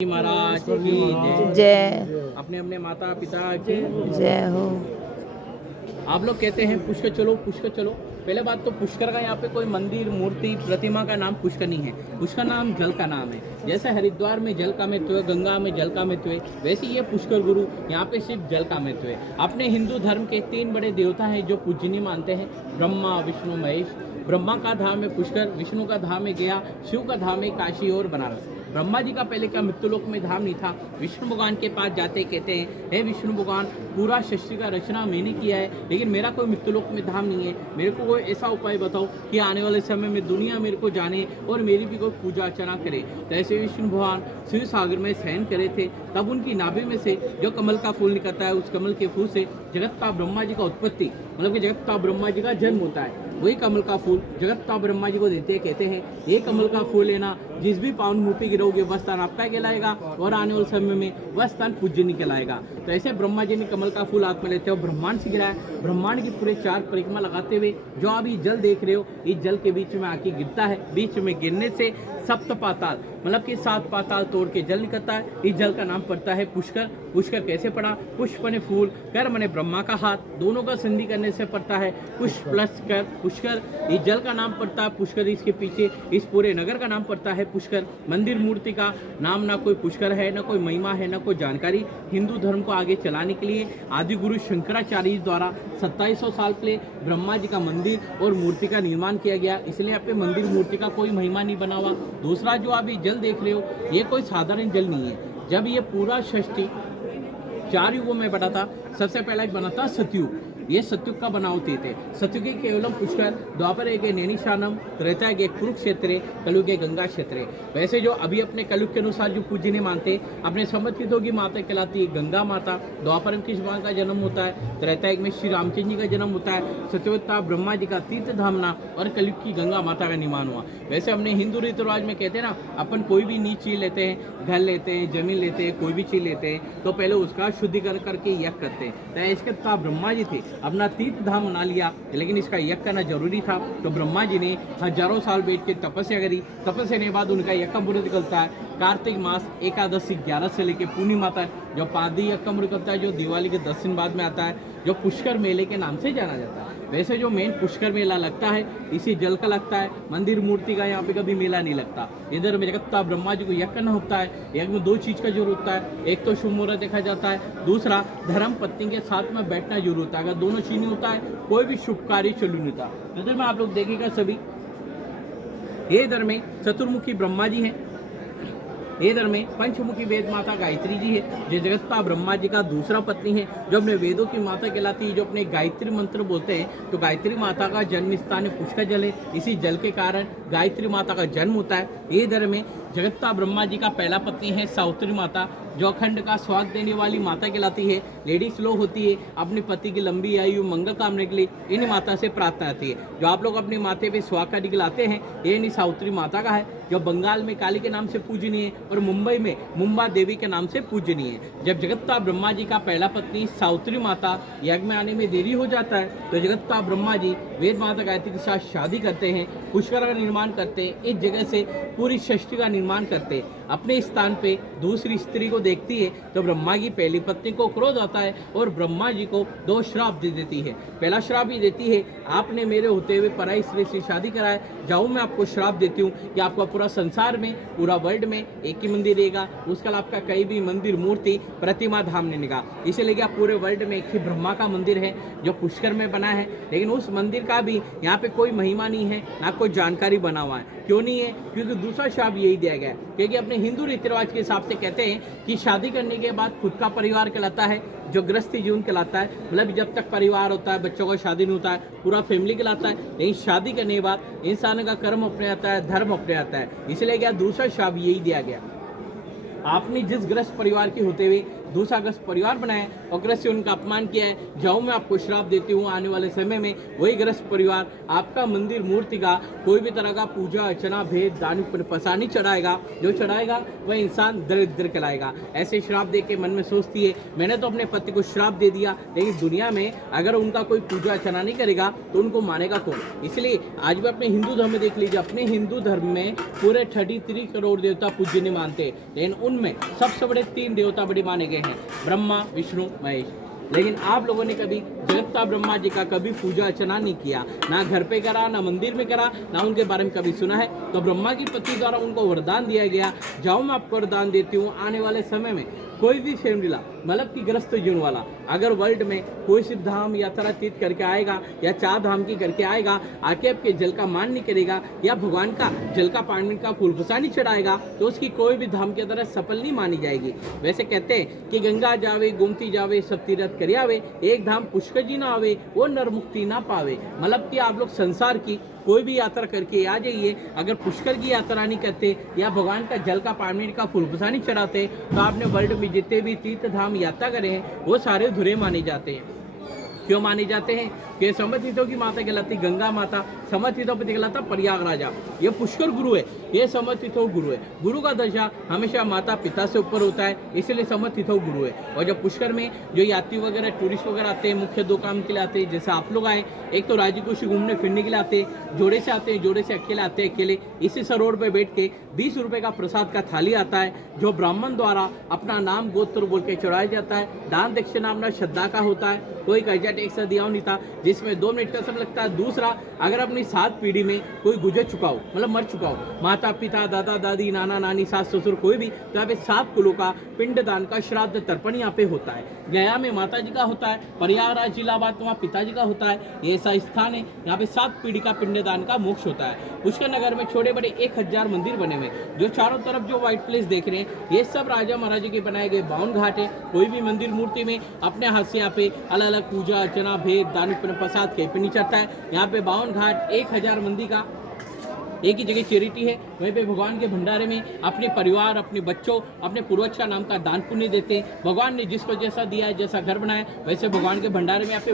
महाराज की जय। जय अपने अपने माता पिता की। जय हो। आप लोग कहते हैं पुष्कर चलो पुष्कर चलो। पहले बात तो पुष्कर का यहाँ पे कोई मंदिर मूर्ति प्रतिमा का नाम पुष्कर नहीं है। पुष्कर नाम जल का नाम है। जैसे हरिद्वार में जल का महत्व है, गंगा में जल का महत्व है, वैसे ये पुष्कर गुरु यहाँ पे सिर्फ जल का महत्व है। अपने हिंदू धर्म के 3 बड़े देवता हैं जो पूजनीय मानते हैं, ब्रह्मा विष्णु महेश। ब्रह्मा का धाम है पुष्कर, विष्णु का धाम है गया, शिव का धाम है काशी और बनारस। ब्रह्मा जी का पहले का मृत्युलोक में धाम नहीं था। विष्णु भगवान के पास जाते कहते हैं, हे विष्णु भगवान, पूरा सृष्टि का रचना मैंने किया है, लेकिन मेरा कोई मृत्युलोक में धाम नहीं है। मेरे को कोई ऐसा उपाय बताओ कि आने वाले समय में दुनिया मेरे को जाने और मेरी भी कोई पूजा अर्चना करे। तो ऐसे विष्णु भगवान शिव सागर में शयन करे थे। तब उनकी नाभि में से जो कमल का फूल निकलता है, उस कमल के फूल से जगत ब्रह्मा जी का उत्पत्ति, मतलब कि जगत ब्रह्मा जी का जन्म होता है। वही कमल का फूल जगत ब्रह्मा जी को देते हैं, कहते हैं ये कमल का फूल लेना, जिस भी पावन मुंह पे गिरोगे वह स्थान आपका कहलाएगा और आने वाले समय में वह स्थान पूजनीय कहलाएगा। तो ऐसे ब्रह्मा जी ने कमल का फूल हाथ में लेते हुए ब्रह्मांड से गिराया। ब्रह्मांड की पूरे 4 परिक्रमा लगाते हुए जो आप ये जल देख रहे हो, इस जल के बीच में आके गिरता है। बीच में गिरने से 7 पाताल, मतलब कि 7 पाताल तोड़ के जल निकलता है। इस जल का नाम पड़ता है पुष्कर। पुष्कर कैसे पड़ा? पुष्प ने फूल, कर मने ब्रह्मा का हाथ, दोनों का संधि करने से पड़ता है पुष्प प्लस कर पुष्कर। इस जल का नाम पड़ता है पुष्कर। इसके पीछे इस पूरे नगर का नाम पड़ता है पुष्कर। मंदिर मूर्ति का नाम ना कोई पुष्कर है, ना कोई महिमा है, ना कोई जानकारी। हिंदू धर्म को आगे चलाने के लिए आदि गुरु शंकराचार्य जी द्वारा 2700 साल पहले ब्रह्मा जी का मंदिर और मूर्ति का निर्माण किया गया, इसलिए यहाँ पे मंदिर मूर्ति का कोई महिमा नहीं बना हुआ। दूसरा जो आप ये जल देख रहे हो, ये कोई साधारण जल नहीं है। जब ये पूरा सृष्टि 4 युगों में बना था, सबसे पहला एक बना था सतयुग। ये सतयुग का बना होते थे। सतयुग के केवलम पुष्कर, द्वापर एक नैनिशानम, त्रेता एक कुरुक्षेत्र, कलयुग एक गंगा क्षेत्र। वैसे जो अभी अपने कलयुग के अनुसार जो पूजनीय मानते हैं, अपने समर्थितों की माता कहलाती है गंगा माता। द्वापर में कृष्ण भगवान का जन्म होता है, त्रेता में श्री रामचंद्र जी का जन्म होता है, सतयुग ब्रह्मा जी का तीर्थ धामना और कलयुग की गंगा माता का निर्माण हुआ। वैसे अपने हिंदू रीति रिवाज में कहते हैं ना, अपन कोई भी नीच चीज लेते हैं, घर लेते हैं, जमीन लेते हैं, कोई भी चीज लेते हैं, तो पहले उसका शुद्धिकरण करके यज्ञ करते हैं। तो इसके ब्रह्मा जी थे, अपना तीर्थ धाम बना लिया, लेकिन इसका यज्ञ करना जरूरी था। तो ब्रह्मा जी ने हजारों साल बैठ के तपस्या करी। तपस्या के बाद उनका यज्ञ मुहूर्त निकलता है कार्तिक मास एकादशी 11 से लेकर पूर्णिमा तक, जो पादी यज्ञ मुहूर्त निकलता है, जो दिवाली के 10 दिन बाद में आता है, जो पुष्कर मेले के नाम से जाना जाता है। वैसे जो मेन पुष्कर मेला लगता है, इसी जल का लगता है। मंदिर मूर्ति का यहाँ पे कभी मेला नहीं लगता। इधर में जगत ब्रह्मा जी को यज्ञ करना होता है। यज्ञ में 2 चीज का जरूर होता है, एक तो शुभ मुहूर्त देखा जाता है, दूसरा धर्म पत्नी के साथ में बैठना जरूर होता है। अगर दोनों चीज नहीं होता है, कोई भी शुभ कार्य चालू नहीं होता। इधर में आप लोग देखिएगा सभी, ये इधर में चतुर्मुखी ब्रह्मा जी हैं, इधर में पंचमुखी वेद माता गायत्री जी है, जो जगत ब्रह्मा जी का दूसरा पत्नी है, जो अपने वेदों की माता कहलाती है, जो अपने गायत्री मंत्र बोलते हैं। तो गायत्री माता का जन्म स्थान है पुष्कर जल है। इसी जल के कारण गायत्री माता का जन्म होता है। ये इधर में जगत ब्रह्मा जी का पहला पत्नी है सावित्री माता, जो अखंड का स्वाद देने वाली माता कहलाती है। लेडीज लोग होती है, अपने पति की लंबी आयु मंगल कामने के लिए इन माता से प्रार्थना आती है। जो आप लोग अपने माथे पे सुहाग दिखलाते हैं, ये इन सावित्री माता का है, जो बंगाल में काली के नाम से पूजनीय है और मुंबई में मुंबा देवी के नाम से पूजनीय है। जब जगत ब्रह्मा जी का पहला पत्नी सावित्री माता यज्ञ में आने में देरी हो जाता है, तो जगत ब्रह्मा जी वेद माता गायत्री के साथ शादी करते हैं, पुष्कर का निर्माण करते हैं। इस जगह से पूरी सृष्टि का निर्माण करते हैं। अपने स्थान पे दूसरी स्त्री को देखती है, तो ब्रह्मा की पहली पत्नी को क्रोध आता है और ब्रह्मा जी को 2 श्राप दे देती है। पहला श्राप ही देती है, आपने मेरे होते हुए पराई स्त्री से शादी कराया, जाओ मैं आपको श्राप देती हूँ कि आपका पूरा संसार में, पूरा वर्ल्ड में एक ही मंदिर रहेगा, उसका आपका कहीं भी मंदिर मूर्ति प्रतिमा धाम नहीं निका। इसीलिए पूरे वर्ल्ड में एक ही ब्रह्मा का मंदिर है, जो पुष्कर में बना है, लेकिन उस मंदिर का भी यहाँ पे कोई महिमा नहीं है, ना कोई जानकारी बना हुआ है। क्यों नहीं है? क्योंकि दूसरा शाप यही दिया गया है, क्योंकि अपने हिंदू रीति रिवाज के हिसाब से कहते हैं कि शादी करने के बाद खुद का परिवार कहलाता है, जो गृहस्थी जीवन कहलाता है, मतलब जब तक परिवार होता है, बच्चों का शादी नहीं होता है, पूरा फैमिली कहलाता है। लेकिन शादी करने के बाद इंसान का कर्म अपने आता है, धर्म अपने आता है। इसलिए क्या दूसरा शाप यही दिया गया। आपने जिस ग्रस्त परिवार के होते हुए दूसरा ग्रस्त परिवार बनाया और ग्रस्त से उनका अपमान किया है, जाओ मैं आपको श्राप देती हूँ आने वाले समय में वही ग्रस्त परिवार आपका मंदिर मूर्ति का कोई भी तरह का पूजा अर्चना भेद दान पसानी चढ़ाएगा, जो चढ़ाएगा वह इंसान दरिद्र कहलाएगा। ऐसे श्राप दे के मन में सोचती है मैंने तो अपने पति को श्राप दे दिया, लेकिन दुनिया में अगर उनका कोई पूजा अर्चना नहीं करेगा तो उनको मानेगा कौन। इसलिए आज भी अपने हिंदू धर्म में देख लीजिए, अपने हिंदू धर्म में पूरे 33 करोड़ देवता पूज्य नहीं मानते, लेकिन उनमें सबसे बड़े 3 देवता बड़े माने गए हैं, ब्रह्मा विष्णु महेश। लेकिन आप लोगों ने कभी जगत्ता ब्रह्मा जी का कभी पूजा अर्चना नहीं किया, ना घर पे करा, ना मंदिर में करा, ना उनके बारे में कभी सुना है। तो ब्रह्मा की पत्नी द्वारा उनको वरदान दिया गया, जाओ मैं आपको वरदान देती हूँ आने वाले समय में कोई भी फैमिला मतलब कि ग्रस्त जीवन वाला अगर वर्ल्ड में कोई सिर्फ धाम यात्रा तीर्थ करके आएगा या 4 धाम की करके आएगा, आके आपके जल का मान नहीं करेगा या भगवान का जल का पानी का फूल नहीं चढ़ाएगा तो उसकी कोई भी धाम की तरह सफल नहीं मानी जाएगी। वैसे कहते हैं कि गंगा जावे गोमती जावे सब तीर्थ कर आवे, एक धाम पुष्कर जी ना आवे वो नर मुक्ति ना पावे। मतलब कि आप लोग संसार की कोई भी यात्रा करके आ जाइए, अगर पुष्कर की यात्रा नहीं करते या भगवान का जल का पानी का फूल नहीं चढ़ाते तो आपने वर्ल्ड में जितने भी तीर्थ धाम यात्रा करे हैं वो सारे अधूरे माने जाते हैं। क्यों माने जाते हैं कि समतीर्थों की माता कहलाती गंगा माता, समतीर्थों पर कहलाता प्रयाग राजा, ये पुष्कर गुरु है, ये समतीर्थों गुरु है। गुरु का दर्जा हमेशा माता पिता से ऊपर होता है, इसलिए समतीर्थों गुरु है। और जब पुष्कर में जो यात्री वगैरह टूरिस्ट वगैरह आते हैं मुख्य 2 काम के लिए आते हैं, जैसे आप लोग आए, एक तो राजी खुशी घूमने फिरने के लिए आते हैं, जोड़े से आते हैं, जोड़े से अकेले आते हैं, अकेले इसी सरोवर पर बैठ के 20 रुपये का प्रसाद का थाली आता है जो ब्राह्मण द्वारा अपना नाम गोत्र बोल के चढ़ाया जाता है। दान दक्षिणा अपना श्रद्धा का होता है, कोई कर्जा टैक्स दिया नहीं था, जिसमें 2 मिनट का समय लगता है। दूसरा, अगर अपनी 7 पीढ़ी में कोई गुजर चुका हो मतलब मर चुका हो, माता पिता दादा दादी नाना नानी सास ससुर कोई भी, तो यहाँ पे 7 कुलों का पिंडदान का श्राद्ध तर्पण यहाँ पे होता है। गया में माता जी का होता है, प्रयागराज जिलाबाद वहाँ पिताजी का होता है। ये ऐसा स्थान है यहाँ पे 7 पीढ़ी का पिंडदान का मोक्ष होता है। पुष्कर नगर में छोटे बड़े 1000 मंदिर बने हुए, जो चारों तरफ जो व्हाइट प्लेस देख रहे हैं ये सब राजा महाराजा के बनाए गए 52 घाट है। कोई भी मंदिर मूर्ति में अपने हाथ से यहाँ पे अलग अलग पूजा अर्चना भेद दान प्रसाद कहीं पे नहीं चढ़ता है। यहाँ पे 52 घाट 1000 मंदिर का एक ही जगह चैरिटी है, वहीं पे भगवान के भंडारे में अपने परिवार अपने बच्चों अपने पूर्वज का नाम का दान पुण्य देते हैं। भगवान ने जिसको जैसा दिया है, जैसा घर बनाया, वैसे भगवान के भंडारे में आप